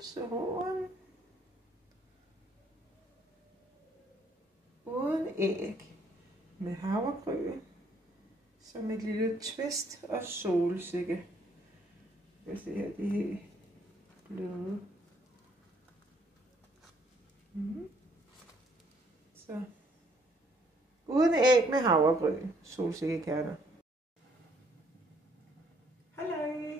pølsehorn uden æg med havregryn som et lille twist og solsikke. Jeg kan se her, de er helt bløde. Så uden æg med havregryn, solsikkekerner. Halløj!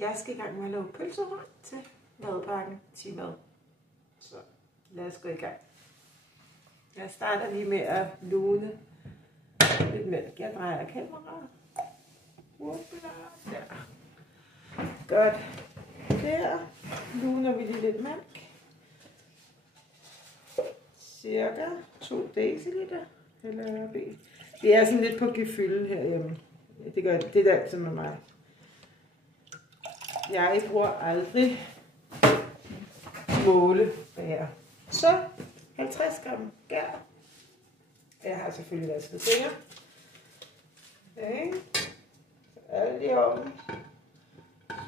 Jeg skal i gang med at lave pølsehorn til madpakken til mad. Så lad os gå i gang. Jeg starter lige med at lune lidt mælk. Jeg drejer kameraet. Der. Godt. Der luner vi lige lidt mælk. Cirka 2 deciliter. Eller det er sådan lidt på gefylden herhjemme. Det er det altid med mig. Jeg bruger aldrig målebær. Så 50 gram gær. Jeg har selvfølgelig vasket fingre. Okay. Så alt i ovnen.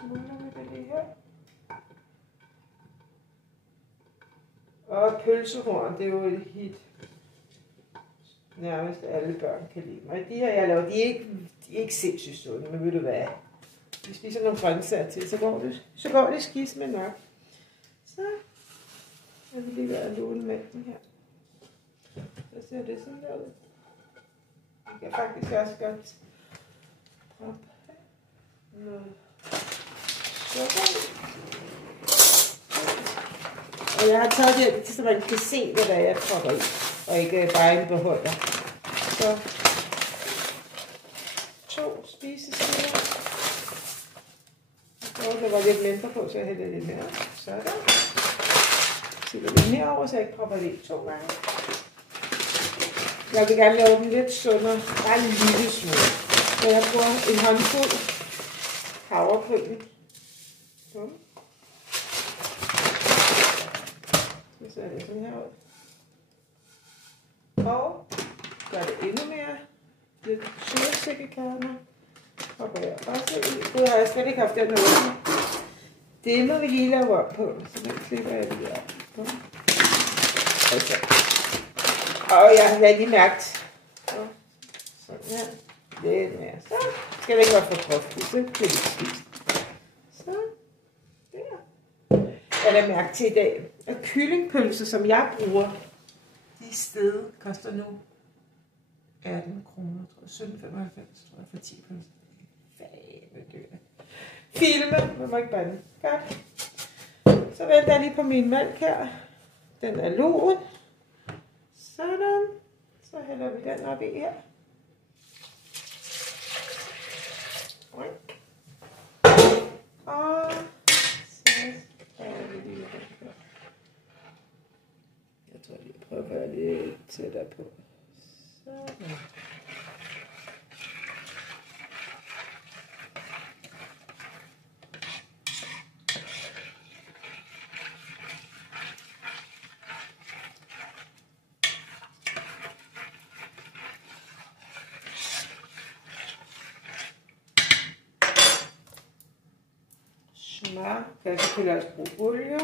Smuler vi det lige her. Og pølsehorn, det er jo et hit. Nærmest alle børn kan lide mig. De her jeg laver, de er ikke sindssygt sunde, men ved du hvad? Vi spiser nogle grøntsager til, så går det skidt med nok. Så jeg vil lige være at lune mælken her. Så ser det sådan der ud. Jeg kan faktisk også godt proppe noget sukker. Og jeg har taget det, så man kan se, hvad der er, jeg propper i. Og ikke bare en beholder. Så 2 spiseskeder. Og der var lidt mindre på, så jeg hælder lidt mere. Sådan. Sætter lidt mere over, så jeg ikke propper det i 2 gange. Jeg vil gerne lave den lidt sundere. Bare en lille smule. Så jeg bruger en håndfuld havregryn. Så ser det sådan her ud. Og gør det endnu mere. Lidt solsikkekerner. Hopper jeg også i. Det har jeg slet ikke haft den åbne. Det må vi lige lave op på. Så den klipper jeg lige op på. Altså. Og jeg har lige mærkt. Sådan her. Lidt mere. Så skal det ikke være for groft. Så bliver det spist. Så. Der. Jeg har mærkt til i dag, at kyllingpølse, som jeg bruger, de steder koster nu 18 kroner, tror jeg. 17,95 tror jeg, for 10 pølser. Fæme dyr. Filme, man må ikke bande. Godt. Så venter jeg lige på min mælk her. Den er lun. Sådan. Så hælder vi den op i her. Og så er vi lige her. Jeg tror lige, jeg prøver at være lidt tættere på. Sådan. Smør. Jeg kan selvfølgelig også bruge olie.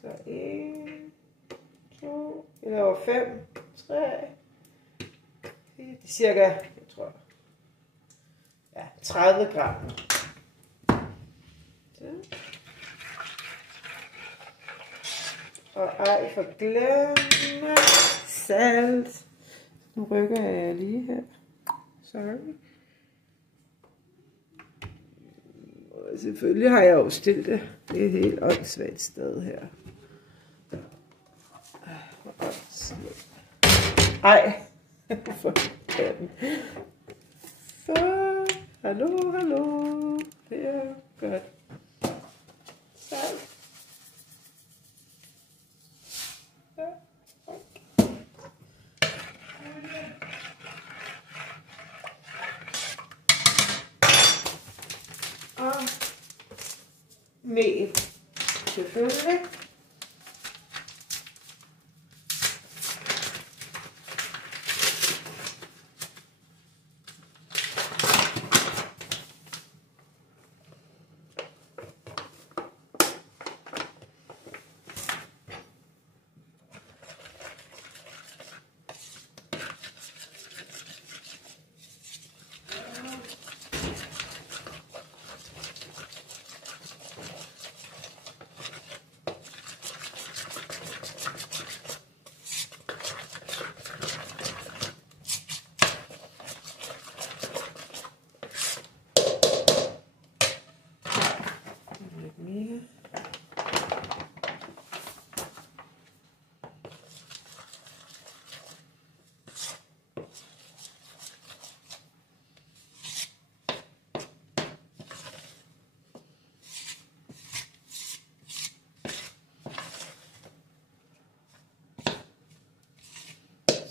Så 1, 2, jeg laver 5, 3, 4, det er cirka, jeg tror, ja, 30 gram. Så. Og ej for glemme salt. Nu rykker jeg lige her. Sorry. Og selvfølgelig har jeg jo stillet det. Det er et helt åndssvagt sted her. Ej, for katten. Så, hallo. Det er godt. Salt. Ja, og mel, selvfølgelig. lidt mere.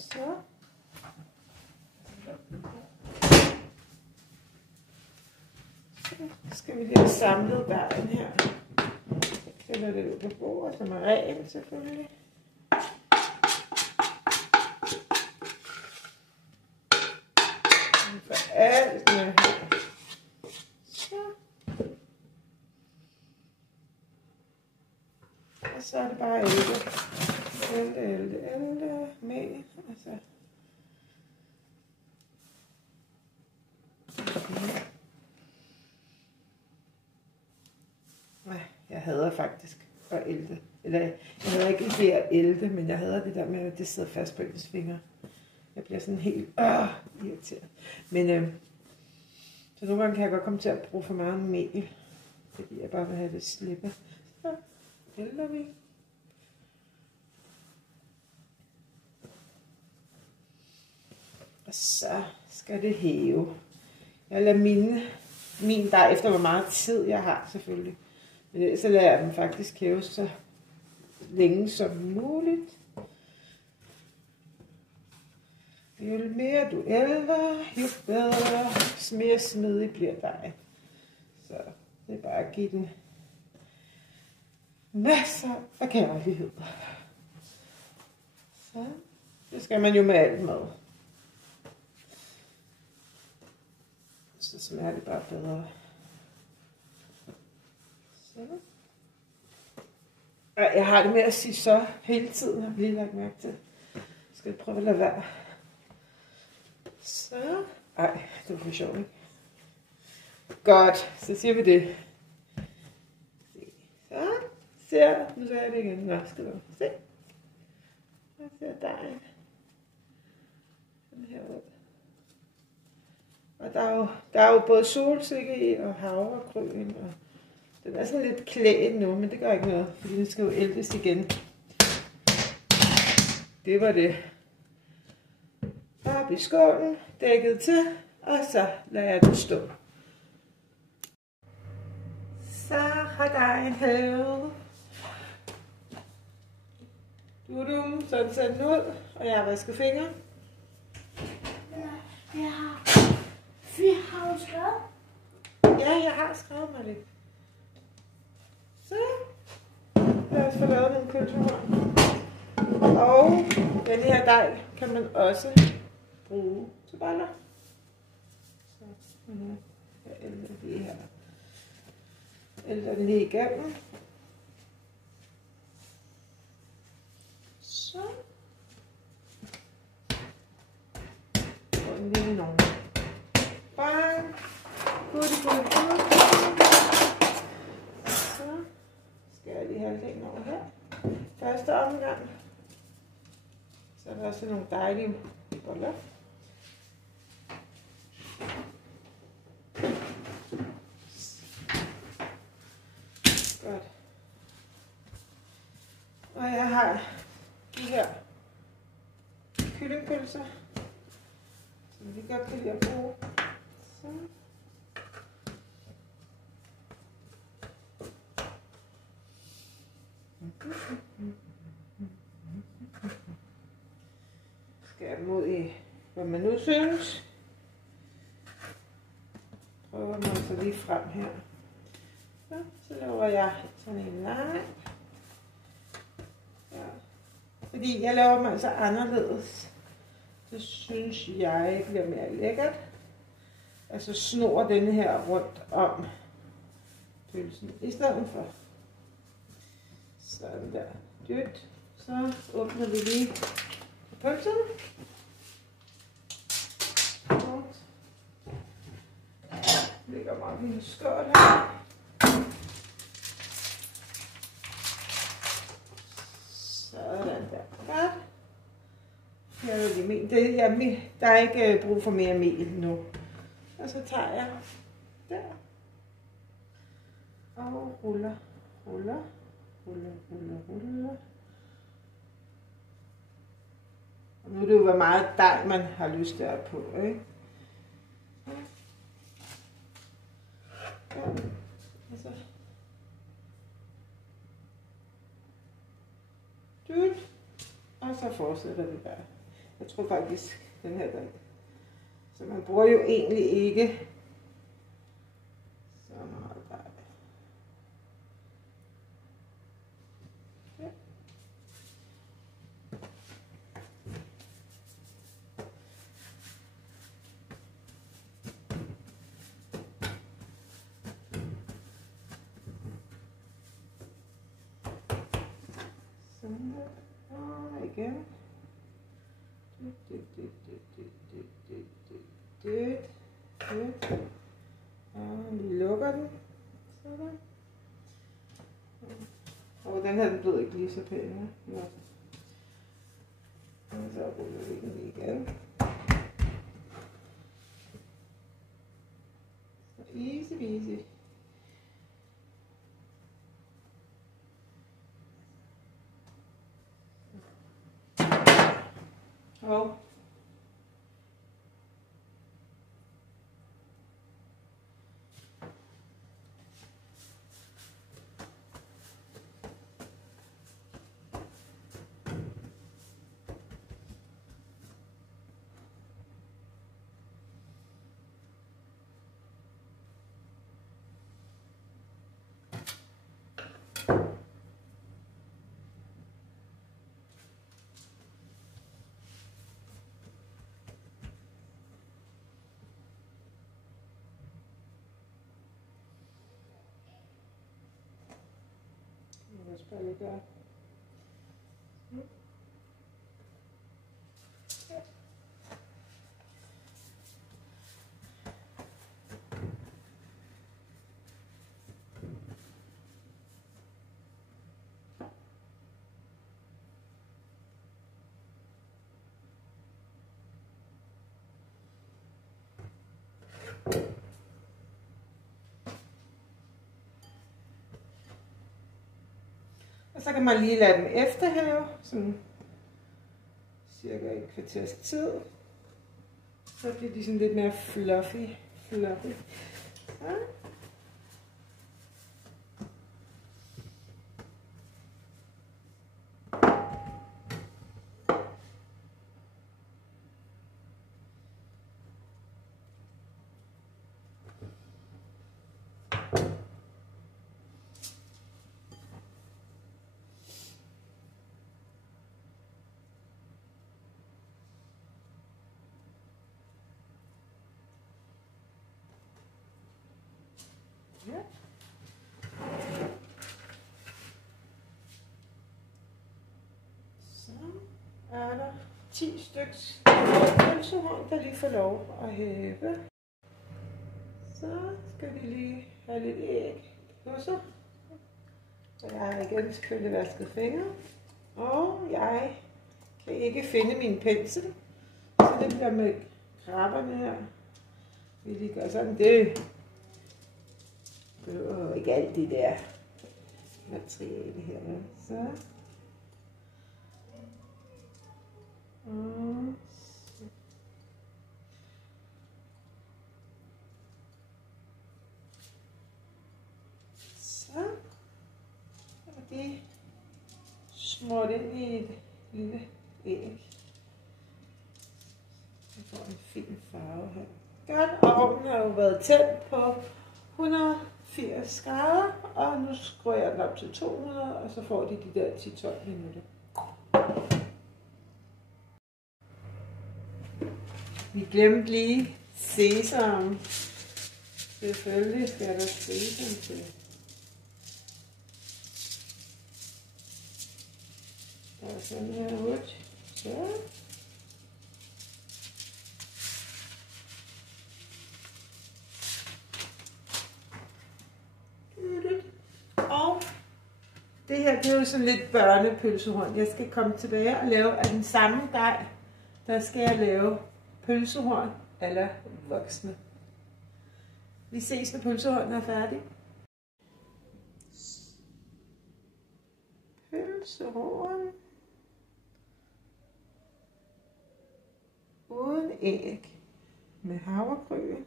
Så skal vi lige have samlet dejen her. Jeg kælder det ud på bordet, som er rent selvfølgelig. For alt med her. Så. Og så er det bare ælte. Ælte med. Altså. Jeg hader faktisk at ælte. Eller jeg hader ikke det at ælte, men jeg hader det der med, at det sidder fast på ens fingre. Jeg bliver sådan helt irriteret. Men så nogle gange kan jeg godt komme til at bruge for meget mel, fordi jeg bare vil have det slippe. Så ælter vi. Og så skal det hæve. Jeg lader min dej efter hvor meget tid jeg har selvfølgelig. Men så lader jeg den faktisk hæve så længe som muligt. Jo mere du ælter, jo bedre, mere smidig bliver dejen. Så det er bare at give den masser af kærlighed. Så det skal man jo med alt mad. Så smager det bare bedre. Så. Jeg har det med at sige så hele tiden, har jeg lige lagt mærke til. Skal jeg prøve at lade være. Så. Ej, det var for sjovt, ikke? Godt, så siger vi det. Så. Ser, nu ser jeg det igen. Nå, skal du se. Jeg ser dejen. Den her ud. Og der er jo både solsikke i og havregryn. Og den er sådan lidt klædt nu, men det gør ikke noget, fordi den skal jo æltes igen. Det var det. Op i skålen, dækket til, og så lader jeg den stå. Så har dejen hævet. Sådan ser den ud, og jeg har vasket fingre. Vi har jo skrevet. Ja, jeg har skrevet mig lidt. Så lad os få lavet nogle pølsehorn. Og den her dej kan man også bruge til boller. Så jeg ælter lige her. Ælter den lige igennem. Så. Og en lille nogen. Bang. Så skal jeg lige have halvdelen over her. Første omgang. Så er der også nogle dejlige boller. Godt. Og jeg har de her kyllingpølser, som vi godt kan lide at bruge. Så. Skal jeg mod i, hvad man nu synes. Prøver man så lige frem her. Så laver jeg sådan en leg. Ja. Fordi jeg laver dem altså anderledes. Det synes jeg bliver mere lækkert. Altså snor denne her rundt om pølsen i stedet for. Sådan der. Dyt. Så åbner vi lige pølsen. Lægger bare min skål her. Sådan der. Godt. Her er lige mel. Der er ikke brug for mere mel nu. Og så tager jeg der. Og ruller, ruller, ruller, ruller, ruller. Og nu er det jo, hvor meget dej man har lyst til at have på, ikke? Ja. Altså. Dyt. Og så fortsætter vi bare. Jeg tror faktisk, den her der. Så man bruger jo egentlig ikke så meget dej. Ja. Sådan her. Og igen. Og vi lukker den. Sådan. Og den her, den blev ikke lige så pæn. Ja. Og så ruller vi den igen. Så easy peasy. Og jeg skal bare lige gøre. Og så kan man lige lade dem efterhæve, sådan cirka et kvarters tid. Så bliver de sådan lidt mere fluffy. Ja. Ja. Så er der 10 styks pølsehorn, der lige får lov at hæve. Så skal vi lige have lidt æg på sig. Og jeg har igen selvfølgelig vasket fingre. Og jeg kan ikke finde min pensel. Så det bliver med krabberne her. Vi lige gør sådan det. Ikke alt det der materiale her. Så. Så. Og det smurt ind i et lille æg. Jeg får en fin farve her. Godt, og ovnen har jo været tændt på 180 grader, og nu skruer jeg den op til 200, og så får de der 10-12 minutter. Vi glemte lige sesam. Selvfølgelig skal der sesam til. Der er sådan her ud. Så. Og det her, det er jo sådan lidt børnepølsehorn. Jeg skal komme tilbage og lave af den samme dej. Der skal jeg lave pølsehorn eller voksne. Vi ses, når pølsehornen er færdig. pølsehorn. Uden æg. Med havregryn.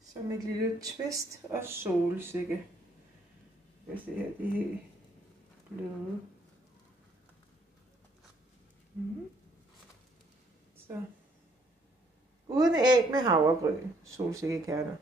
Som et lille twist og solsikke. Jeg se her, de er helt bløde. Så. Uden æg med havregryn. Solsikkekerner.